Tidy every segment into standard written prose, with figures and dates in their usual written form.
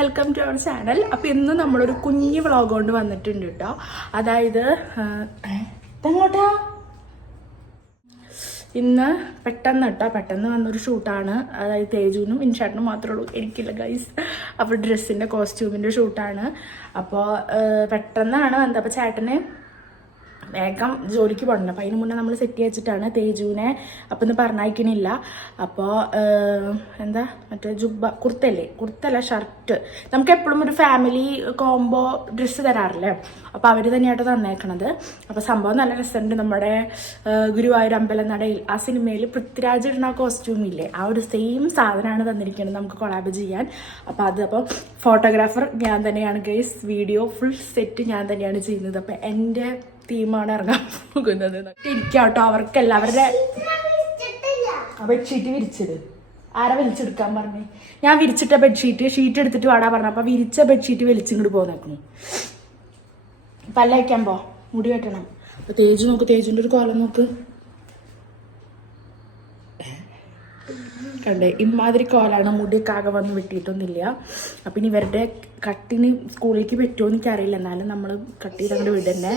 Welcome to our channel. അപ്പോൾ ഇന്ന് നമ്മളൊരു കുഞ്ഞു വ്ളോഗ് കൊണ്ട് വന്നിട്ടുണ്ട് കേട്ടോ. അതായത് എങ്ങോട്ടാ ഇന്ന് പെട്ടെന്ന് വന്നൊരു ഷൂട്ടാണ്. അതായത് തേജുവിനും ഇൻഷാട്ടിനും മാത്രമേ ഉള്ളൂ, എനിക്കില്ല ഗൈസ്. അപ്പോൾ ഡ്രസ്സിൻ്റെ കോസ്റ്റ്യൂമിൻ്റെ ഷൂട്ടാണ്. അപ്പോൾ പെട്ടെന്നാണ് വന്നത്. അപ്പോൾ ചേട്ടന് വേഗം ജോലിക്ക് പോകണം. അപ്പോൾ അതിന് മുന്നേ നമ്മൾ സെറ്റ് വെച്ചിട്ടാണ് തേജുവിനെ. അപ്പം ഇന്ന് പറഞ്ഞയക്കണില്ല. അപ്പോൾ എന്താ മറ്റേ കുർത്തല്ല ഷർട്ട്. നമുക്ക് എപ്പോഴും ഒരു ഫാമിലി കോംബോ ഡ്രസ്സ് തരാറില്ലേ, അപ്പോൾ അവർ തന്നെയായിട്ട് തന്നേക്കണത്. അപ്പോൾ സംഭവം നല്ല രസമുണ്ട്. നമ്മുടെ ഗുരുവായൂർ അമ്പലനടയിൽ ആ സിനിമയിൽ പൃഥ്വിരാജ് ഇടുന്ന കോസ്റ്റ്യൂം ഇല്ലേ, ആ ഒരു സെയിം സാധനമാണ് തന്നിരിക്കുന്നത് നമുക്ക് കൊളാബ് ചെയ്യാൻ. അപ്പോൾ ഫോട്ടോഗ്രാഫർ ഞാൻ തന്നെയാണ് ഗൈസ്. വീഡിയോ ഫുൾ സെറ്റ് ഞാൻ തന്നെയാണ് ചെയ്യുന്നത്. അപ്പോൾ എൻ്റെ ടീമാണ് ഇറങ്ങാൻ പോകുന്നത്. ഇരിക്കാട്ടോ അവർക്കല്ല, അവരുടെ ബെഡ്ഷീറ്റ് വിരിച്ചത് ആരാ വലിച്ചെടുക്കാൻ പറഞ്ഞേ? ഞാൻ വിരിച്ചിട്ട ഷീറ്റ് എടുത്തിട്ട് വാടാ പറഞ്ഞു. അപ്പോൾ വിരിച്ച ബെഡ്ഷീറ്റ് വലിച്ചിങ്ങോട്ട് പോന്നേക്കുന്നു. പല്ല വയ്ക്കാൻ പോ, മുടി വെട്ടണം. അപ്പോൾ തേജു നോക്ക്, തേജുവിൻ്റെ ഒരു കോലം നോക്ക്, കണ്ടേ? ഇമാതിരി കോലാണ്. മുടിയൊക്കെ ആകെ വന്ന് വെട്ടിയിട്ടൊന്നുമില്ല. അപ്പം ഇനി ഇവരുടെ കട്ടിന് സ്കൂളിലേക്ക് പറ്റുമോ എനിക്കറിയില്ല, എന്നാലും നമ്മൾ കട്ട് ചെയ്ത് അങ്ങോട്ട് വിടന്നെ.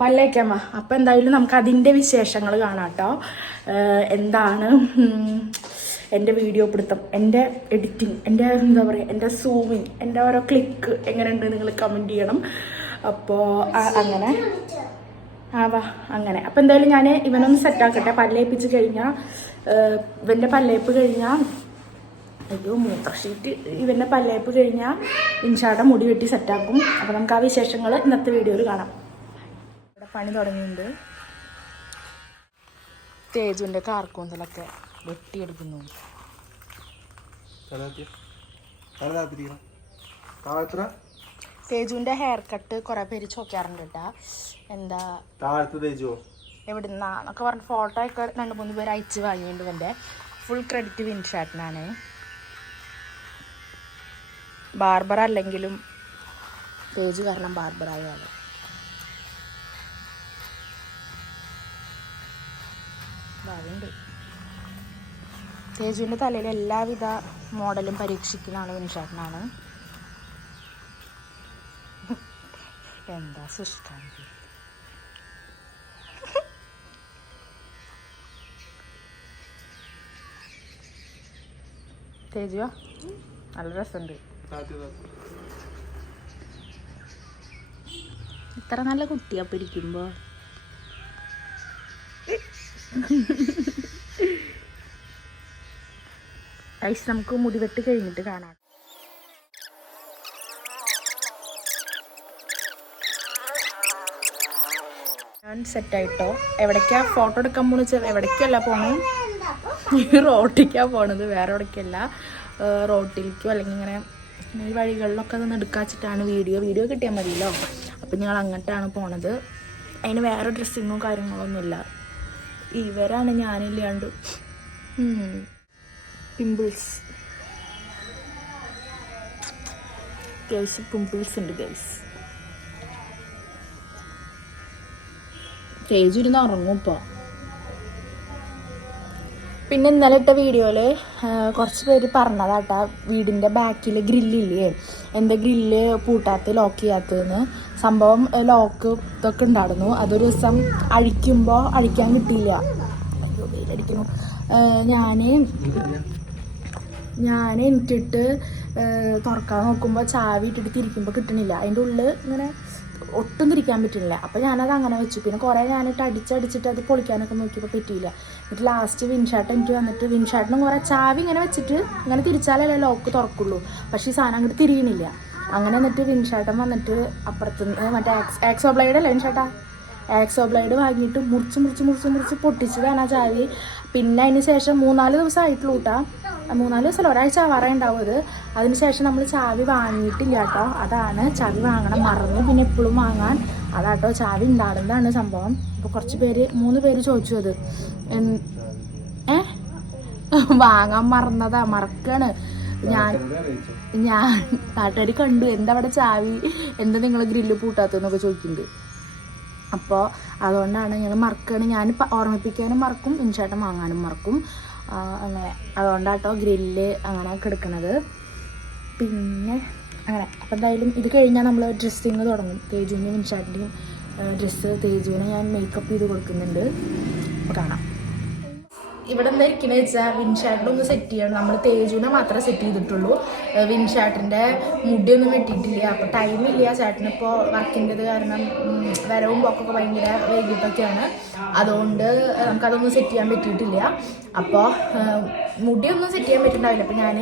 പല്ലേക്കാമ്മ. അപ്പം എന്തായാലും നമുക്ക് അതിൻ്റെ വിശേഷങ്ങൾ കാണാം കേട്ടോ. എന്താണ് എൻ്റെ വീഡിയോ പിടുത്തം, എൻ്റെ എഡിറ്റിങ്, എൻ്റെ എന്താ പറയുക, എൻ്റെ സൂമിങ്, എൻ്റെ ഓരോ ക്ലിക്ക് എങ്ങനെയുണ്ട് നിങ്ങൾ കമൻറ്റ് ചെയ്യണം. അപ്പോൾ അങ്ങനെ അങ്ങനെ. അപ്പോൾ എന്തായാലും ഞാൻ ഇവനൊന്ന് സെറ്റാക്കട്ടെ. പല്ലേപ്പിച്ച് കഴിഞ്ഞാൽ ഇവൻ്റെ പല്ലേപ്പ് കഴിഞ്ഞാൽ മൂത്രഷീറ്റ് ഇവൻ്റെ പല്ലേപ്പ് കഴിഞ്ഞാൽ ഇൻഷാടെ മുടി വെട്ടി സെറ്റാക്കും. അപ്പോൾ നമുക്ക് ആ വിശേഷങ്ങൾ ഇന്നത്തെ വീഡിയോയിൽ കാണാം. ഇവിടെ പണി തുടങ്ങിയിട്ടുണ്ട്. തേജുവിൻ്റെ കാർക്കൂന്തലൊക്കെ വെട്ടിയെടുക്കുന്നു. തേജുവിൻ്റെ ഹെയർ കട്ട് കുറെ പേര് ചോദിക്കാറുണ്ട് കേട്ടാ. എന്താ എവിടുന്നാന്നൊക്കെ പറഞ്ഞ് ഫോട്ടോ ഒക്കെ 2-3 പേര് അയച്ച് വാങ്ങിയിട്ടുണ്ട്. എൻ്റെ ഫുൾ ക്രെഡിറ്റ് വിൻഷാട്ടിനാണ്. ബാർബർ അല്ലെങ്കിലും തേജ് കാരണം ബാർബറായാണ്. ഭാവിയുണ്ട്. തേജുവിൻ്റെ തലയിൽ എല്ലാവിധ മോഡലും പരീക്ഷിക്കുന്നതാണ് വിൻഷാട്ടിനാണ്. എന്താ സുഷ്കാന്തി. തേജുവാ നല്ല രസമുണ്ട്. ഇത്ര നല്ല കുട്ടിയപ്പം ഇരിക്കുമ്പോ. ഐസ് നമുക്ക് മുടി വെട്ട് കഴിഞ്ഞിട്ട് കാണാം. ഞാൻ സെറ്റായിട്ടോ. എവിടേക്കാ ഫോട്ടോ എടുക്കാൻ പോണെന്ന് വെച്ചാൽ എവിടേക്കല്ല പോണേ, റോട്ടിലേക്കാ പോണത്, വേറെ എവിടേക്കല്ല. റോട്ടിലേക്കോ അല്ലെങ്കിൽ ഇങ്ങനെ ഈ വഴികളിലൊക്കെ ഒന്ന് എടുക്കാച്ചിട്ടാണ്. വീഡിയോ കിട്ടിയാൽ മതിയല്ലോ. അപ്പം ഞങ്ങൾ അങ്ങോട്ടാണ് പോണത്. അതിന് വേറെ ഡ്രസ്സിങ്ങോ കാര്യങ്ങളൊന്നുമില്ല. ഇവരാണ് ഞാനില്ലാണ്ട്. പിമ്പിൾസ് ഉണ്ട് ഗൈസ്. തേജ് ഇരുന്ന് ഉറങ്ങും ഇപ്പോൾ. പിന്നെ ഇന്നലെ ഇട്ട വീഡിയോയിൽ കുറച്ച് പേര് പറഞ്ഞതാട്ടാ, വീടിൻ്റെ ബാക്കിൽ ഗ്രില്ലില്ലേ, എൻ്റെ ഗ്രില്ല് പൂട്ടാത്ത ലോക്ക് ചെയ്യാത്തതെന്ന്. സംഭവം ലോക്ക് ഇതൊക്കെ ഉണ്ടായിരുന്നു. അതൊരു ദിവസം അഴിക്കുമ്പോൾ അഴിക്കാൻ കിട്ടിയില്ല. വെയിലടിക്കുന്നു. ഞാൻ എനിക്കിട്ട് തുറക്കാൻ നോക്കുമ്പോൾ ചാവി ഇട്ടിട്ട് തിരിക്കുമ്പോൾ കിട്ടണില്ല. അതിൻ്റെ ഉള്ളിൽ ഇങ്ങനെ ഒട്ടും തിരിക്കാൻ പറ്റുന്നില്ല. അപ്പോൾ ഞാനത് അങ്ങനെ വെച്ചു. പിന്നെ കുറേ ഞാനിട്ട് അടിച്ചിട്ട് അത് പൊളിക്കാനൊക്കെ നോക്കിയപ്പോൾ പറ്റിയില്ല. എന്നിട്ട് ലാസ്റ്റ് വിൻഷാട്ട് എനിക്ക് വന്നിട്ട്, വിൻഷാട്ടിനും കുറേ ചാവി ഇങ്ങനെ വെച്ചിട്ട് ഇങ്ങനെ തിരിച്ചാലല്ലേ ലോക്ക് തുറക്കുള്ളൂ. പക്ഷേ ഈ സാധനം അങ്ങോട്ട് തിരിയണില്ല. അങ്ങനെ എന്നിട്ട് വിൻഷാട്ടൻ വന്നിട്ട് അപ്പുറത്തുനിന്ന് മറ്റേ ആക്സോ ബ്ലേഡ് അല്ലേ വിൻഷാട്ടാ, ആക്സോ ബ്ലേഡ് വാങ്ങിയിട്ട് മുറിച്ച് പൊട്ടിച്ചതാണ് ആ ചാവി. പിന്നെ അതിന് ശേഷം 3-4 ദിവസം ആയിട്ടുള്ളൂ കേട്ടോ. 3-4 ദിവസമല്ല, ഒരാഴ്ച ആവാറേ ഉണ്ടാവും അത്. അതിന് ശേഷം നമ്മൾ ചാവി വാങ്ങിയിട്ടില്ല കേട്ടോ. അതാണ് ചാവി വാങ്ങണം, മറന്നു. പിന്നെ എപ്പോഴും വാങ്ങാൻ അതാട്ടോ ചാവി ഉണ്ടാകുന്നതാണ് സംഭവം. അപ്പോൾ കുറച്ച് പേര് 3 പേര് ചോദിച്ചു അത് വാങ്ങാൻ മറക്കാണ്. ഞാൻ നാട്ടുകാർ കണ്ടു, എന്താ അവിടെ ചാവി, എന്താ നിങ്ങൾ ഗ്രില്ല് പൂട്ടാത്തതെന്നൊക്കെ ചോദിക്കുന്നുണ്ട്. അപ്പോൾ അതുകൊണ്ടാണ് ഞങ്ങൾ മറക്കുകയാണ്. ഞാൻ ഓർമ്മിപ്പിക്കാനും മറക്കും, ഇൻഷാട്ടം വാങ്ങാനും മറക്കും. അങ്ങനെ അതുകൊണ്ടാട്ടോ ഗ്രില്ല് അങ്ങനെ കിടക്കണത്. പിന്നെ അങ്ങനെ. അപ്പോൾ എന്തായാലും ഇത് കഴിഞ്ഞാൽ നമ്മൾ ഡ്രസ്സിങ് തുടങ്ങും. തേജുവിൻ്റെയും വിൻഷാട്ടിൻ്റെയും ഡ്രസ്സ് തേജുവിനെ ഞാൻ മേക്കപ്പ് ചെയ്ത് കൊടുക്കുന്നുണ്ട്. അപ്പോൾ കാണാം. ഇവിടെ എന്താ ഇരിക്കുന്നത് വെച്ചാൽ വിൻഷാട്ടിലൊന്ന് സെറ്റ് ചെയ്യണം. നമ്മൾ തേജുവിനെ മാത്രമേ സെറ്റ് ചെയ്തിട്ടുള്ളൂ. വിൻഷാട്ടിൻ്റെ മുടിയൊന്നും വെട്ടിയിട്ടില്ല. അപ്പോൾ ടൈമില്ല ചേട്ടനിപ്പോൾ വർക്കിൻ്റെത് കാരണം വരവും പോക്കൊക്കെ ഭയങ്കര വൈകിട്ടൊക്കെയാണ്. അതുകൊണ്ട് നമുക്കതൊന്നും സെറ്റ് ചെയ്യാൻ പറ്റിയിട്ടില്ല. അപ്പോൾ മുടിയൊന്നും സെറ്റ് ചെയ്യാൻ പറ്റുന്നുണ്ടാവില്ല. അപ്പോൾ ഞാൻ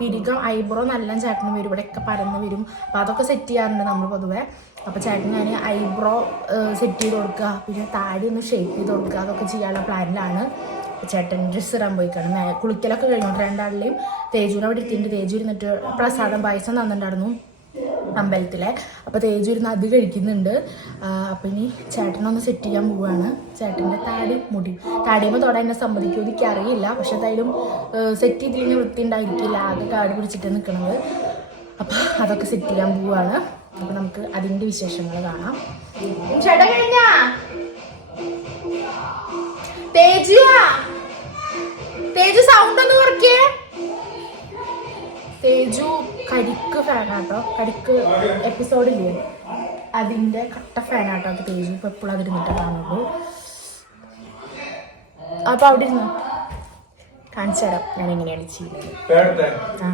പിരികം ഐബ്രോ നല്ല ചേട്ടന് വരും, ഇവിടെയൊക്കെ പരന്ന് വരും. അപ്പോൾ അതൊക്കെ സെറ്റ് ചെയ്യാറുണ്ട് നമ്മൾ പൊതുവെ. അപ്പോൾ ചേട്ടൻ ഞാൻ ഐബ്രോ സെറ്റ് ചെയ്ത് കൊടുക്കുക, പിന്നെ താടി ഒന്ന് ഷേപ്പ് ചെയ്ത് കൊടുക്കുക, അതൊക്കെ ചെയ്യാനുള്ള പ്ലാനിലാണ്. ചേട്ടൻ ഡ്രസ്സ് ഇടാൻ പോയിക്കാണ്. കുളിക്കലൊക്കെ കഴിഞ്ഞോട്ട് രണ്ടാളിലെയും തേജുവിനെ അവിടെ ഇരുത്തിയിട്ട് തേജു ഇരുന്നിട്ട് പ്രസാദം പായസം തന്നിട്ടുണ്ടായിരുന്നു അമ്പലത്തിലെ. അപ്പോൾ തേജു ഇരുന്ന് അത് കഴിക്കുന്നുണ്ട്. അപ്പം ഇനി ചേട്ടനൊന്ന് സെറ്റ് ചെയ്യാൻ പോവുകയാണ്. ചേട്ടൻ്റെ താടിയുമ്പോൾ തൊടാൻ എന്നെ സമ്മതിക്കും, എനിക്ക് അറിയില്ല. പക്ഷെ എന്തായാലും സെറ്റ് ചെയ്തില്ലെങ്കിൽ വൃത്തി ഉണ്ടായിരിക്കില്ല, ആകെ കാട് പിടിച്ചിട്ട് നിൽക്കുന്നത്. അപ്പം അതൊക്കെ സെറ്റ് ചെയ്യാൻ പോവുകയാണ്. അപ്പം നമുക്ക് അതിൻ്റെ വിശേഷങ്ങൾ കാണാം. ചേട്ടാ കഴിഞ്ഞാ തേജു സൗണ്ട് ഒന്ന് കുറയ്ക്കേ. തേജു കരിക്ക് ഫാനാട്ടോ, കരിക്ക് എപ്പിസോഡില്ലേ അതിൻ്റെ കട്ട ഫാനാട്ടോ. അത് തേജു ഇപ്പം എപ്പോഴും അതിരുന്നിട്ട് കാണുള്ളൂ. അപ്പം അവിടെ ഇരുന്നു കാണിച്ചു തരാം ഞാൻ എങ്ങനെയാണ് ചെയ്യുന്നത്. ആ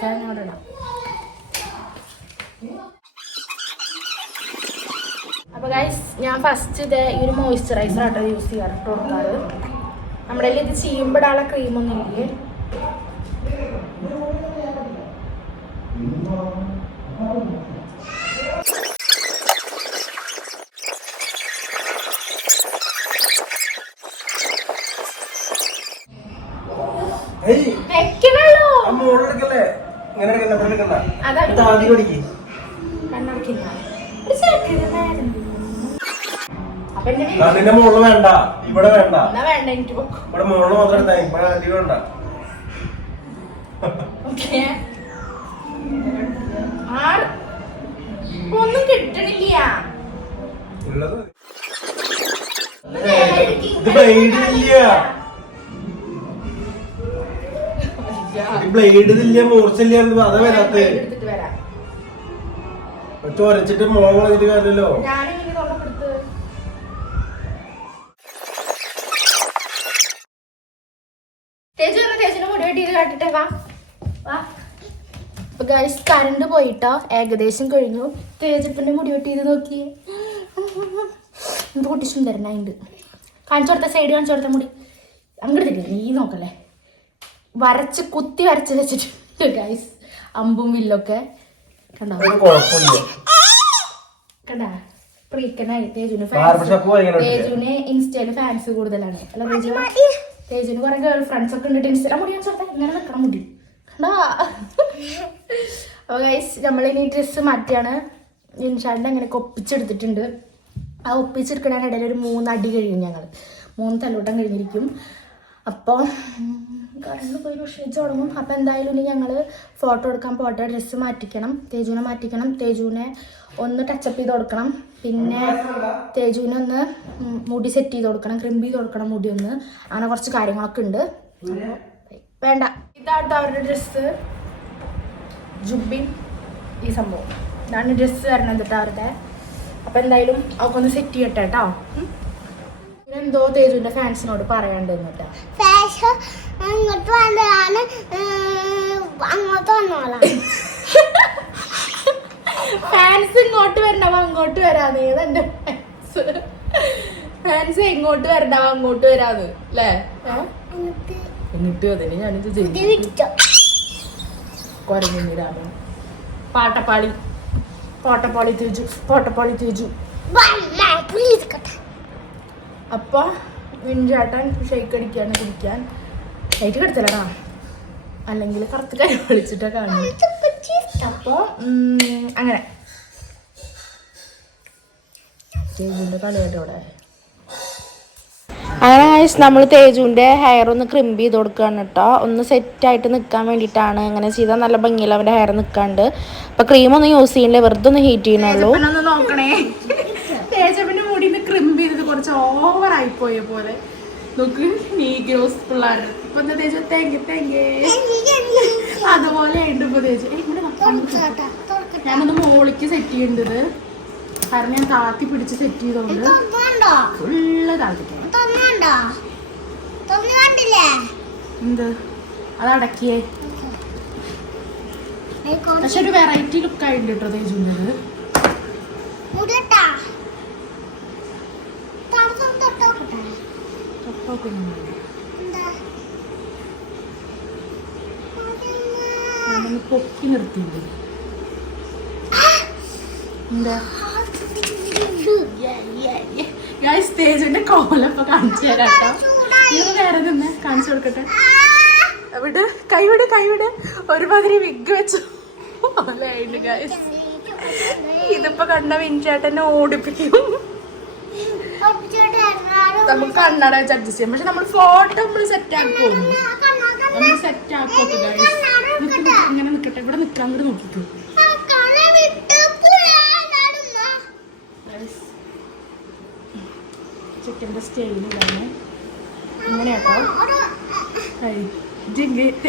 ഫാൻ അവിടെ ഇടാം. അപ്പോൾ ഗൈസ് ഞാൻ ഫസ്റ്റ് ഇത് ഈ ഒരു മോയ്സ്ചറൈസർ ആട്ടോ യൂസ് ചെയ്യാറ് കൊടുക്കാറ്. നമ്മുടെ ഇത് ചെയ്യുമ്പോഴാളെ ക്രീമൊന്നും ഇല്ലേ. നിന്റെ മുകളിൽ വേണ്ട, ഇവിടെ വേണ്ട, ഇവിടെ മുകളിൽ മാത്രം എടുത്താൽ ഇവിടെ അധികം വേണ്ട. ഒന്നും കിട്ടണില്ല. ഇത് ബ്ലേഡ് ഇതില്ല, മൂർച്ചില്ല, അതാ വരാത്ത. ഒരച്ചിട്ട് മുളക് കളഞ്ഞിട്ട് കാര്യമല്ലോ. കറണ്ട് പോയിട്ടോ, ഏകദേശം കഴിഞ്ഞു. തേജപ്പിന്റെ മുടി വെട്ടി ചെയ്ത് നോക്കിയേ, എന്ത് കുട്ടി സുന്ദരനായിണ്ട്. കാണിച്ചു കൊടുത്ത സൈഡ് കാണിച്ചു കൊടുത്ത മുടി അങ്ങോട്ട് തരില്ല, നീ നോക്കല്ലേ. കുത്തി വരച്ച് വെച്ചിട്ടുണ്ട് ഗൈസ്, അമ്പും വില്ലൊക്കെ കണ്ടോ. കണ്ടാ പ്രീക്കനായി. തേജുവിന് ഇൻസ്റ്റയില് ഫാൻസ് കൂടുതലാണ്. അല്ല തേജുവിന് കുറെ ഗേൾ ഫ്രണ്ട്സ് ഒക്കെ ഉണ്ട്. ഇൻസ്റ്റയിലെ മുടി കാണിച്ചു കൊടുത്താൽ ഇങ്ങനെ നിൽക്കണം മുടി കണ്ടാ. അപ്പോൾ ഗൈസ് നമ്മളിനി ഡ്രസ്സ് മാറ്റിയാണ്. ഇൻഷാന്റെ അങ്ങനെയൊക്കെ ഒപ്പിച്ചെടുത്തിട്ടുണ്ട്. ആ ഒപ്പിച്ചെടുക്കണതിനിടയിൽ ഒരു 3 അടി കഴിയും, ഞങ്ങൾ 3 തലൂട്ടം കഴിഞ്ഞിരിക്കും. അപ്പോൾ കറണ്ട് പോയി വിഷയിച്ച് തുടങ്ങും. അപ്പോൾ എന്തായാലും ഇനി ഞങ്ങൾ ഫോട്ടോ എടുക്കാൻ പോട്ടെ. ഡ്രസ്സ് മാറ്റിക്കണം, തേജുവിനെ മാറ്റിക്കണം, തേജുവിനെ ഒന്ന് ടച്ചപ്പ് ചെയ്ത് കൊടുക്കണം, പിന്നെ തേജുവിനെ ഒന്ന് മുടി സെറ്റ് ചെയ്ത് കൊടുക്കണം, ക്രിമ്പ് ചെയ്ത് കൊടുക്കണം മുടി ഒന്ന്. അങ്ങനെ കുറച്ച് കാര്യങ്ങളൊക്കെ ഉണ്ട്. വേണ്ട, ഇതാട്ടോ അവരുടെ ഡ്രസ്സ്, ജുബിൻ ഈ സംഭവം ഇതാണ് ഡ്രസ്സ് വരണം കേട്ടോ അവരുടെ. അപ്പം എന്തായാലും അവർക്ക് ഒന്ന് സെറ്റ് ചെയ്യട്ടെ കേട്ടോ. എന്തോ തേജുവിന്റെ ഫാൻസിനോട് പറയാണ്ടെന്ന് കേട്ടോ. ഫാൻസ് ഇങ്ങോട്ട് വരണ്ടവ അങ്ങോട്ട് വരാന്ന്. ഏതെന്റെ ഫാൻസ് ഇങ്ങോട്ട് വരണ്ടവ അങ്ങോട്ട് വരാന്ന് അല്ലേ. എന്നിട്ട് അതിന് ഞാനിത് കുരങ്ങിരാണ്. പാട്ടപ്പാളി തേജു. അപ്പൊ വിൻചാട്ടൻ ഷെയ്ക്ക് അടിക്കാണ് കുടിക്കാൻ. ലൈറ്റ് കിടത്തലടാ, അല്ലെങ്കിൽ കറുത്ത് കൈ വിളിച്ചിട്ടാ കാണും. അപ്പൊ അങ്ങനെ തേജുവിന്റെ കളിയായിട്ട് ഇവിടെ. അങ്ങനെ നമ്മൾ തേജുവിൻ്റെ ഹെയർ ഒന്ന് ക്രിമ്പ് ചെയ്ത് കൊടുക്കുകയാണ് കേട്ടോ. ഒന്ന് സെറ്റായിട്ട് നിൽക്കാൻ വേണ്ടിയിട്ടാണ്. അങ്ങനെ ചെയ്താൽ നല്ല ഭംഗിയിൽ അവൻ്റെ ഹെയർ നിൽക്കാണ്ട്. അപ്പോൾ ക്രീമൊന്നും യൂസ് ചെയ്യണ്ടേ, വെറുതെ ഒന്ന് ഹീറ്റ് ചെയ്യണുള്ളൂ. നോക്കണേ, തേജപ്പിൻ്റെ മുടി ക്രിമ്പ് ചെയ്തത് കുറച്ച് ഓവറായിപ്പോയ പോലെ. നോക്ക് നീഗ്രോസ് പിള്ളേർ ഇപ്പൊ എന്താ തേച്ചു തെങ്ങ് അതുപോലെ ഉണ്ട് ഇപ്പൊ തേച്ചു. ഞാനൊന്ന് മോളിക്ക് സെറ്റ് ചെയ്യേണ്ടത് കാരണം ഞാൻ താത്തി പിടിച്ച് സെറ്റ് ചെയ്തോണ്ട് ഫുള്ള് താത്തിട്ടുണ്ട്. എന്ത് അത് അടക്കിയേ. പക്ഷെ ഒരു വെറൈറ്റി ലുക്ക് ആയിട്ടുണ്ട് കേട്ടോ തേജുണ്ടത്. ഞാനൊന്ന് പൊക്കി നിർത്തിയിട്ടുണ്ട്. എന്താ തേജുന്റെ കോലപ്പൊ കാണിച്ചു തരാം കേട്ടോ. ഇത് വേറെ തന്നെ കാണിച്ചു കൊടുക്കട്ടെ. വിട് കൈവിട് ഒരുമാതിരി വിഗ് വെച്ചു പോലെയുണ്ട് ഗൈസ്. ഇതിപ്പോ കണ്ട വിൻചേട്ടനെ ഓടിപ്പിക്കും. നമുക്ക് കണ്ണട വെച്ച് അഡ്ജസ്റ്റ് ചെയ്യാം. പക്ഷെ നമ്മൾ ഫോട്ടോ നമ്മൾ സെറ്റ് ആക്കും. നമ്മൾ സെറ്റ് ആക്കും ഗൈസ്. ഇങ്ങനെ നിക്കട്ടെ, ഇവിടെ നിൽക്കാൻ അങ്ങോട്ട് നോക്കിക്കോ. ചിക്കൻ്റെ സ്റ്റൈൽ ഇതാണ് ഇങ്ങനെ കേട്ടോ.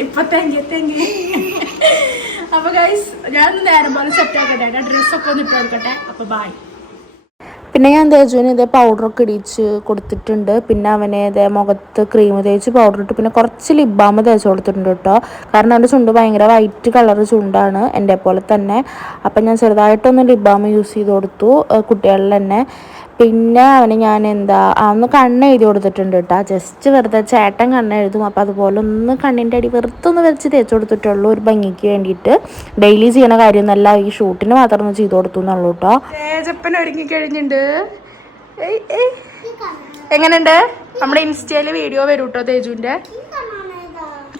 ഇപ്പൊ തെങ്ങി അപ്പൊ ഗൈസ് ഞാൻ നേരം പോലെ സെറ്റ് ആക്കട്ടെ. ഡ്രസ്സൊക്കെ ഒന്ന് ഇട്ട് കൊടുക്കട്ടെ. അപ്പൊ ബൈ. പിന്നെ ഞാൻ തേജുവിന് ഇതേ പൗഡറൊക്കെ ഇടിച്ച് കൊടുത്തിട്ടുണ്ട്. പിന്നെ അവനെ ഇതേ മുഖത്ത് ക്രീം തേച്ച് പൗഡർ ഇട്ട് പിന്നെ കുറച്ച് ലിപ് ബാം തേച്ച് കൊടുത്തിട്ടുണ്ട് കേട്ടോ. കാരണം അവൻ്റെ ചുണ്ട് ഭയങ്കര വൈറ്റ് കളർ ചുണ്ടാണ് എൻ്റെ പോലെ തന്നെ. അപ്പം ഞാൻ ചെറുതായിട്ടൊന്ന് ലിപ് ബാം യൂസ് ചെയ്ത് കൊടുത്തു കുട്ടികളിൽ തന്നെ. പിന്നെ അവന് ഞാൻ ഒന്ന് കണ്ണ് എഴുതി കൊടുത്തിട്ടുണ്ട് കേട്ടോ. ജസ്റ്റ് വെറുതെ ചേട്ടൻ കണ്ണ് എഴുതും. അപ്പോൾ അതുപോലെ ഒന്ന് കണ്ണിൻ്റെ അടി വെറുതൊന്ന് വരച്ച് തേച്ച് കൊടുത്തിട്ടുള്ളൂ ഒരു ഭംഗിക്ക് വേണ്ടിയിട്ട്. ഡെയിലി ചെയ്യണ കാര്യമൊന്നുമല്ല, ഈ ഷൂട്ടിന് മാത്രം ഒന്ന് ചെയ്ത് കൊടുത്തു എന്നുള്ളൂ കേട്ടോ. തേജപ്പൻ ഒരുങ്ങി കഴിഞ്ഞിട്ടുണ്ട്. എങ്ങനെയുണ്ട്? നമ്മുടെ ഇൻസ്റ്റയില് വീഡിയോ വരും കേട്ടോ തേജുവിന്റെ.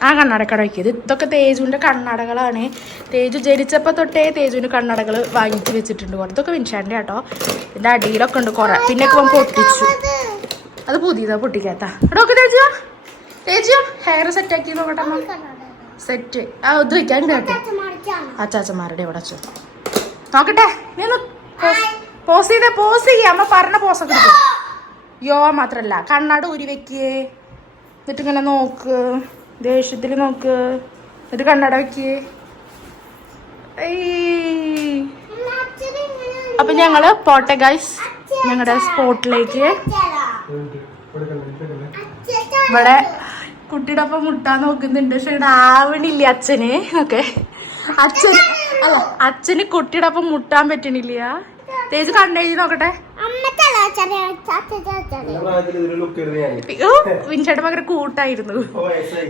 ആ കണ്ണടക്കട വയ്ക്കിയത് ഇതൊക്കെ തേജുവിന്റെ കണ്ണടകളാണ്. തേജു ജനിച്ചപ്പോ തൊട്ടേ തേജുവിന് കണ്ണടകൾ വാങ്ങിച്ച് വെച്ചിട്ടുണ്ട്. ഇതൊക്കെ വിൻഷാന്റെ കേട്ടോ. ഇതിന്റെ അടിയിലൊക്കെ ഉണ്ട് കുറെ. പിന്നെ പൊട്ടിച്ചു. അത് പുതിയതാ പൊട്ടിക്കാത്ത. അടൊക്കെ തേജു ഹെയർ സെറ്റ് ആക്കി നോക്കട്ടെ. സെറ്റ് ഇത് വയ്ക്കാൻ കേട്ടോ. അച്ചാച്ചന്മാരുടെ ഇവിടെ വെച്ചോ നോക്കട്ടെ. നീ പോസ് ചെയ്യേ. അമ്മ പറഞ്ഞ പോസൊക്കെ എടുക്കും. യോ മാത്രല്ല കണ്ണാട് ഊരി വെക്കേ. എന്നിട്ട് ഇങ്ങനെ നോക്ക്, ദേഷ്യത്തിൽ നോക്ക്. എന്നിട്ട് കണ്ണട വെക്കേ. അപ്പൊ ഞങ്ങള് പോട്ടെ ഗൈസ് ഞങ്ങളുടെ സ്പോട്ടിലേക്ക്. ഇവിടെ കുട്ടിയുടെ ഒപ്പം മുട്ടാൻ നോക്കുന്നുണ്ട്. പക്ഷെ ഇവിടെ ആവണില്ല അച്ഛന്. ഓക്കെ അച്ഛന് കുട്ടിയുടെ ഒപ്പം മുട്ടാൻ പറ്റണില്ല. തേജ് കണ്ടെഴുതി നോക്കട്ടെ. വിൻചേട്ടൻ ഭയങ്കര കൂട്ടായിരുന്നു.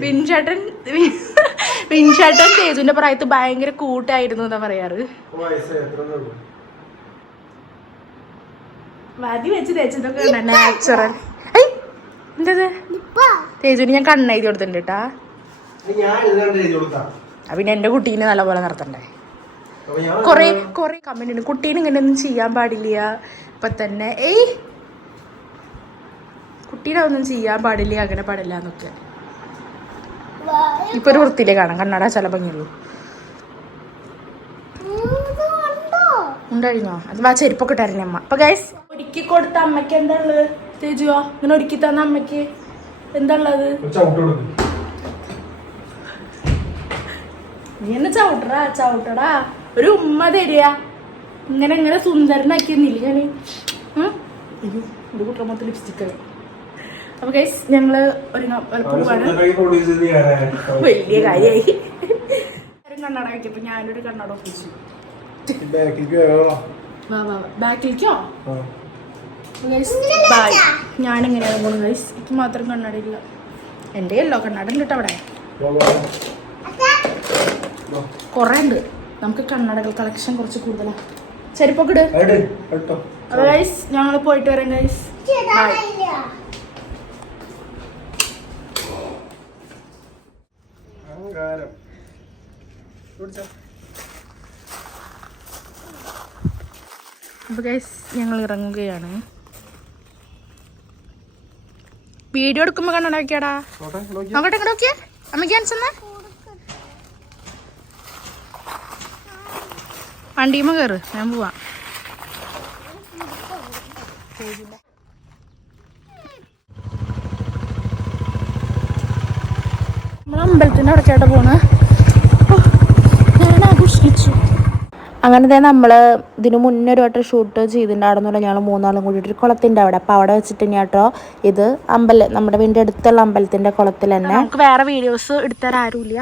വിൻചേട്ടൻ തേജുവിന്റെ പ്രായത്ത് ഭയങ്കര കൂട്ടായിരുന്നു എന്നാ പറയാറ്. മതി വെച്ച് തേച്ചതൊക്കെ നാച്ചുറൽ. എന്തത് തേജുവിന് ഞാൻ കണ്ണെഴുതി കൊടുത്തിട്ടുണ്ട് കേട്ടാ. പിന്നെ എന്റെ കുട്ടീനെ നല്ലപോലെ നടത്തണ്ടേ. കൊറേ കമന്റ് ഉണ്ട് കുട്ടീനെ ഇങ്ങനെ ഒന്നും ചെയ്യാൻ പാടില്ല. ഇപ്പൊ തന്നെ കുട്ടീനെ ഒന്നും ചെയ്യാൻ പാടില്ല, അങ്ങനെ പാടില്ല എന്നൊക്കെ. ഇപ്പൊ ഒരു വൃത്തിയിലേ കാണാം. കണ്ണട ചില ഭംഗിയുള്ളൂ. ഉണ്ടായിരുന്നോ? അത് ആ ചെരുപ്പൊക്കെ ഇട്ടായിരുന്നു അമ്മ. അപ്പൊ ഗൈസ് ഒരുക്കി കൊടുത്ത അമ്മയ്ക്ക് എന്താ ഉള്ളത്? തേജുവോ ഇങ്ങനെ ഒരുക്കി തന്ന അമ്മയ്ക്ക് എന്താ ഉള്ളത്? നീ എന്നെ ചവിട്ടടാ. ഒരു ഉമ്മ തരിക. ഇങ്ങനെ സുന്ദരനാക്കിയെന്നില്ല ഞാന്. ഒരു കുട്ട മൊത്തം ലിപ്സ്റ്റിക്ക്. അപ്പൊ ഗൈസ് ഞങ്ങള് പോവാണ്. വലിയ കാര്യമായി. കണ്ണട വെക്കപ്പോ ഞാനൊരു കണ്ണട ഒപ്പിച്ചു. ബാക്കിലേക്കോ? ഞാനെങ്ങനെയാണ് പോകുന്നത് ഗൈസ്? എനിക്ക് മാത്രം കണ്ണടയില്ല. എൻ്റെ അല്ലോ കണ്ണട ഉണ്ട് കേട്ടോ അവിടെ. കൊറേ ഉണ്ട്. നമുക്ക് കണ്ണടകൾ കളക്ഷൻ കുറച്ച് കൂടുതലാണ്. ചെരുപ്പൊക്കെ ഇട്. അപ്പൊ ഗൈസ് ഞങ്ങൾ പോയിട്ട് വരാം ഗൈസ്. അപ്പൊ ഗൈസ് ഞങ്ങൾ ഇറങ്ങുകയാണ്. വീഡിയോ എടുക്കുമ്പോ കണ്ണട വെക്കാടാ. നോക്കട്ടെ ഇങ്ങോട്ട് നോക്കിയേ. അമ്മയ്ക്ക് കാണിച്ചെന്നാ വണ്ടിയുമ്പോ കയറ്. ഞാൻ പോവാ. നമ്മൾ അമ്പലത്തിൻ്റെ അടക്കായിട്ട് പോണ്. ഞാൻ ആഘോഷിച്ചു. അങ്ങനത്തെ നമ്മൾ ഇതിന് മുന്നേ ഒരു വട്ടം ഷൂട്ട് ചെയ്തിട്ടുണ്ടായിരുന്നില്ല. ഞങ്ങൾ 3 ആളും കൂടിയിട്ട് കുളത്തിൻ്റെ അവിടെ. അപ്പോൾ അവിടെ വെച്ചിട്ട് കേട്ടോ ഇത് നമ്മുടെ വീടിൻ്റെ അടുത്തുള്ള അമ്പലത്തിൻ്റെ കുളത്തിൽ തന്നെ. നമുക്ക് വേറെ വീഡിയോസ് എടുത്തരാൻ ആരുമില്ല.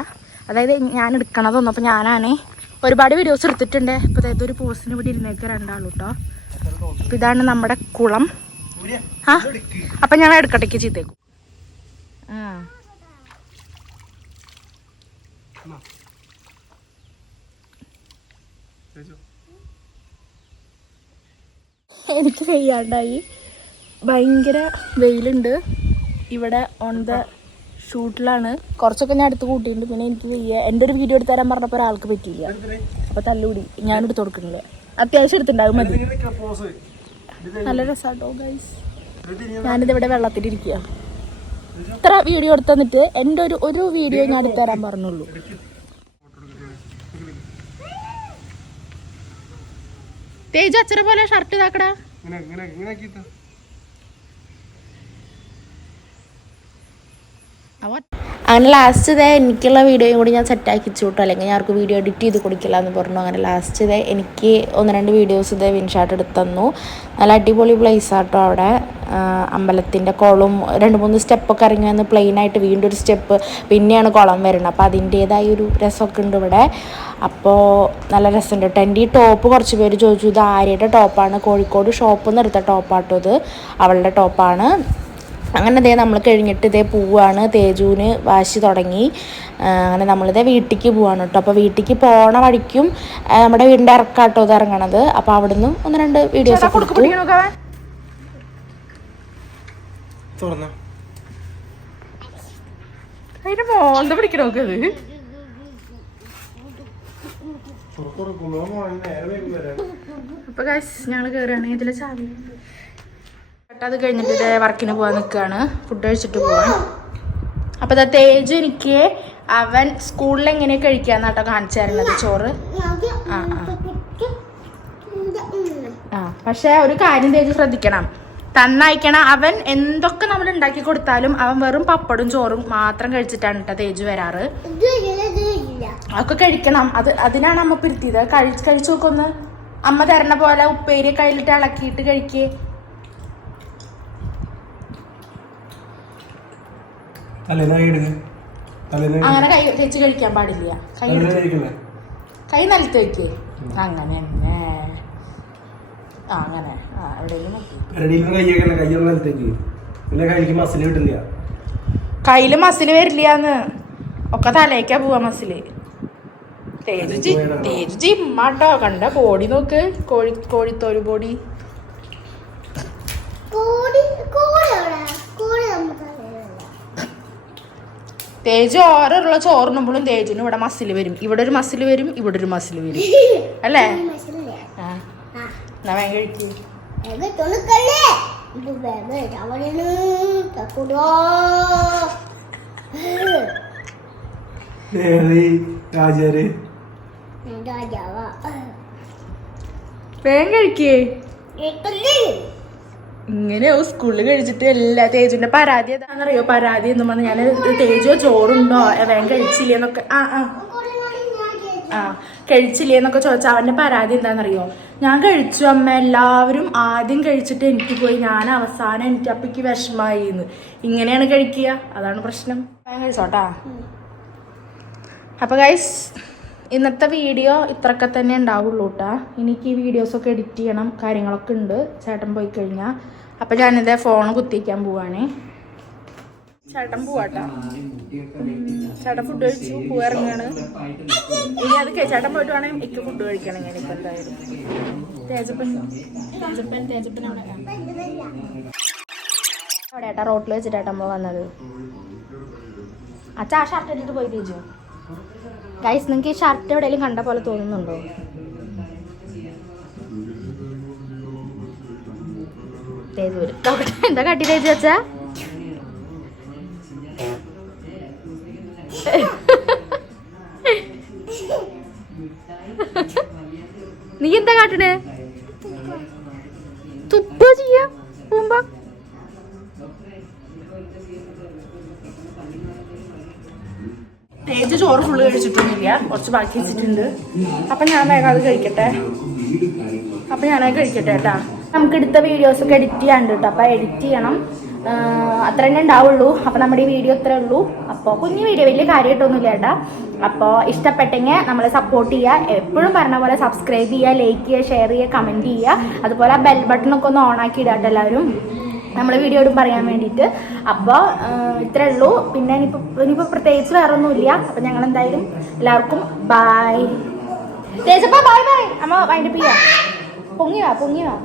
അതായത് ഞാൻ എടുക്കണതൊന്നും. അപ്പോൾ ഞാനാണ് ഒരുപാട് വീഡിയോസ് എടുത്തിട്ടുണ്ട്. ഇപ്പോൾ അതായത് ഒരു പോസ്റ്റിന് ഇവിടെ ഇരുന്നേക്ക് 2 ആളും കേട്ടോ. അപ്പോൾ ഇതാണ് നമ്മുടെ കുളം. ആ അപ്പം ഞാൻ എടുക്കട്ടേക്ക് ചെയ്തേക്കും. എനിക്ക് വെയ്യാണ്ടായി. ഭയങ്കര വെയിലുണ്ട് ഇവിടെ. ഓൺ ദ ഷൂട്ടിലാണ്. കുറച്ചൊക്കെ ഞാൻ അടുത്ത് കൂട്ടിയിട്ടുണ്ട്. പിന്നെ എനിക്ക് വെയ്യ. എൻ്റെ ഒരു വീഡിയോ എടുത്ത് തരാൻ പറഞ്ഞപ്പോൾ ഒരാൾക്ക് പറ്റിയില്ല. അപ്പോൾ തല്ലുകൂടി ഞാൻ എടുത്ത് കൊടുക്കുന്നില്ല. അത്യാവശ്യം എടുത്തിട്ടുണ്ടാകും മതി. നല്ല രസമാട്ടോ ഗൈസ്. ഞാനിതിവിടെ വെള്ളത്തിലിരിക്കുക. ഇത്ര വീഡിയോ എടുത്ത് തന്നിട്ട് എൻ്റെ ഒരു വീഡിയോ ഞാൻ എടുത്ത് തരാൻ പറഞ്ഞുള്ളൂ. തേജ് അച്ഛനെ പോലെ ഷർട്ട് ഇതാക്കടാ. അങ്ങനെ ലാസ്റ്റ് ഇതേ എനിക്കുള്ള വീഡിയോയും കൂടി ഞാൻ സെറ്റാക്കി വെച്ചു. അല്ലെങ്കിൽ ഞാൻ ആർക്കും വീഡിയോ എഡിറ്റ് ചെയ്ത് കൊടുക്കില്ല എന്ന് പറഞ്ഞു. അങ്ങനെ ലാസ്റ്റ് ഇതേ എനിക്ക് 1-2 വീഡിയോസ് ഇതേ വിൻഷാട്ട് എടുത്ത് തന്നു. നല്ല അടിപൊളി പ്ലേസ് ആട്ടോ അവിടെ. അമ്പലത്തിൻ്റെ കുളം 2-3 സ്റ്റെപ്പൊക്കെ ഇറങ്ങി വന്ന് പ്ലെയിനായിട്ട് വീണ്ടും ഒരു സ്റ്റെപ്പ് പിന്നെയാണ് കുളം വരുന്നത്. അപ്പോൾ അതിൻ്റേതായൊരു രസമൊക്കെ ഉണ്ട് ഇവിടെ. അപ്പോൾ നല്ല രസമുണ്ട് കേട്ടോ. എൻ്റെ ഈ ടോപ്പ് കുറച്ച് പേര് ചോദിച്ചു ഇത് ആര്യയുടെ ടോപ്പാണ്. കോഴിക്കോട് ഷോപ്പിൽ നിന്ന് എടുത്ത ടോപ്പാട്ടോ ഇത്. അവളുടെ ടോപ്പാണ്. അങ്ങനെ ഇതേ നമ്മൾ കഴിഞ്ഞിട്ട് ഇതേ പോവാണ്. തേജുവിന് വാശി തുടങ്ങി. അങ്ങനെ നമ്മളിതേ വീട്ടിലേക്ക് പോവാണ് കേട്ടോ. അപ്പോൾ വീട്ടിലേക്ക് പോണ വഴിക്കും നമ്മുടെ വീടിൻ്റെ ഇറക്കാട്ടോ ഇത് ഇറങ്ങണത്. അപ്പോൾ അവിടെ നിന്നും 1-2 വീഡിയോസ് കൊടുത്തു. അപ്പോൾ ഗൈസ് ഞങ്ങൾ കയറുകയാണെങ്കിൽ ഇതിലെ ചാവി. അത് കഴിഞ്ഞിട്ട് ഇതേ വർക്കിന് പോകാൻ നിൽക്കുകയാണ്. ഫുഡ് കഴിച്ചിട്ട് പോവാൻ. അപ്പോൾ ഇതാ തേജ് എനിക്ക് അവൻ സ്കൂളിൽ എങ്ങനെ കഴിക്കാന്നാട്ടോ കാണിച്ചു തരുന്നത് ചോറ്. പക്ഷെ ഒരു കാര്യം തേജ് ശ്രദ്ധിക്കണം. തന്നയക്കണം. അവൻ എന്തൊക്കെ നമ്മൾ ഉണ്ടാക്കി കൊടുത്താലും അവൻ വെറും പപ്പടും ചോറും മാത്രം കഴിച്ചിട്ടാണ് കേട്ടോ തേജ് വരാറ്. അതൊക്കെ കഴിക്കണം. അതിനാണ് അമ്മ പിരുത്തിയത്. കഴിച്ചു നോക്കൊന്ന്. അമ്മ തരണ പോലെ ഉപ്പേരി കയ്യിലിട്ട് ഇളക്കിയിട്ട് കഴിക്കേ. അങ്ങനെ കൈ വെച്ച് കഴിക്കാൻ പാടില്ല. കൈ നിലത്ത് വെക്കേ. അങ്ങനെ തന്നെ. അങ്ങനെ കയ്യില് മസില് വരില്ലാന്ന്. ഒക്കെ തലേക്കാ പോവാ മസില്. തേജ് ജിമ്മാട്ടോ. കണ്ട ബോഡി നോക്ക്. കോഴിത്തോല് ബോഡി. തേജ് ഓരോരുള്ള ചോറിനുമ്പോഴും തേജിന് ഇവിടെ മസിൽ വരും. ഇവിടെ ഒരു മസിൽ വരും, ഇവിടെ ഒരു മസിൽ വരും. അല്ലേ? എന്നാ വേഗം കഴിക്കും. വേഗം കഴിക്കേ. ഇങ്ങനെയോ സ്കൂളിൽ കഴിച്ചിട്ട് എല്ലാ തേജിന്റെ പരാതി എന്താണെന്നറിയോ? പരാതി എന്ന് പറഞ്ഞാൽ ഞാൻ തേജോ ചോറുണ്ടോ വേഗം കഴിച്ചില്ലേന്നൊക്കെ കഴിച്ചില്ലേന്നൊക്കെ ചോദിച്ചാൽ അവന്റെ പരാതി എന്താണെന്നറിയോ? ഞാൻ കഴിച്ചു അമ്മ, എല്ലാവരും ആദ്യം കഴിച്ചിട്ട് എനിക്ക് പോയി, ഞാൻ അവസാനം എനിക്ക് അപ്പക്ക് വിഷമായി എന്ന്. ഇങ്ങനെയാണ് കഴിക്കുക. അതാണ് പ്രശ്നം. വേഗം കഴിച്ചോട്ടാ. അപ്പോൾ ഗൈസ് ഇന്നത്തെ വീഡിയോ ഇത്രയൊക്കെ തന്നെ ഉണ്ടാവുള്ളൂ കേട്ടോ. എനിക്ക് ഈ വീഡിയോസൊക്കെ എഡിറ്റ് ചെയ്യണം, കാര്യങ്ങളൊക്കെ ഉണ്ട് ചേട്ടൻ പോയി കഴിഞ്ഞാൽ. അപ്പം ഞാനിതേ ഫോൺ കുത്തിക്കാൻ പോവാണേ. ചേട്ടൻ പോവാട്ടോ. ചേട്ടൻ ഫുഡ് കഴിച്ചു പോയിറങ്ങാണ്. ഇനി അത് ചേട്ടൻ പോയിട്ട് വേണം എനിക്ക് ഫുഡ് കഴിക്കണം. ഞാനിപ്പോൾ എന്തായാലും തേജപ്പൻ അവിടെ ഏട്ടാ റോട്ടിൽ വെച്ചിട്ടാ നമ്മൾ വന്നത്. അച്ഛാ ആ ഷർട്ട് ഇട്ടിട്ട് പോയി തേജു. ഗൈസ് നിങ്ങൾക്ക് ഈ ഷർട്ട് എവിടെയെങ്കിലും കണ്ട പോലെ തോന്നുന്നുണ്ടോ? എന്താ കാട്ടി തേജ് വെച്ചാ? നീ എന്താ കാട്ടണേ? തുപ്പ ചെയ്യാ പോകുമ്പോ. തേജ് ചോറ് ഫുള്ള് കഴിച്ചിട്ടൊന്നുമില്ല, കുറച്ച് ബാക്കി വെച്ചിട്ടുണ്ട്. അപ്പം ഞാൻ വേഗം അത് കഴിക്കട്ടെ. അപ്പം ഞാനത് കഴിക്കട്ടെ കേട്ടാ. നമുക്ക് എടുത്ത വീഡിയോസൊക്കെ എഡിറ്റ് ചെയ്യാണ്ട് കേട്ടോ. അപ്പോൾ എഡിറ്റ് ചെയ്യണം, അത്ര തന്നെ ഉണ്ടാവുള്ളൂ. അപ്പോൾ നമ്മുടെ ഈ വീഡിയോ ഇത്രേ ഉള്ളൂ. അപ്പോൾ കുഞ്ഞു വീഡിയോ, വലിയ കാര്യമായിട്ടൊന്നുമില്ല കേട്ടാ. അപ്പോൾ ഇഷ്ടപ്പെട്ടെങ്കിൽ നമ്മളെ സപ്പോർട്ട് ചെയ്യുക. എപ്പോഴും പറഞ്ഞ പോലെ സബ്സ്ക്രൈബ് ചെയ്യുക, ലൈക്ക് ചെയ്യുക, ഷെയർ ചെയ്യുക, കമൻറ്റ് ചെയ്യുക. അതുപോലെ ആ ബെൽ ബട്ടണൊക്കെ ഒന്ന് ഓണാക്കി ഇടാട്ടോ എല്ലാവരും, നമ്മൾ വീഡിയോ ഇടും പറയാൻ വേണ്ടിയിട്ട്. അപ്പോൾ ഇത്രേ ഉള്ളൂ. പിന്നെ ഇനിയിപ്പോൾ പ്രത്യേകിച്ച് വേറെ ഒന്നുമില്ല. അപ്പം ഞങ്ങൾ എന്തായാലും എല്ലാവർക്കും ബായ്. തേജപ്പാ ബായ് ബായ്. അമ്മ വൈൻഡപ്പ് ചെയ്യാം. പൊങ്ങി വാ.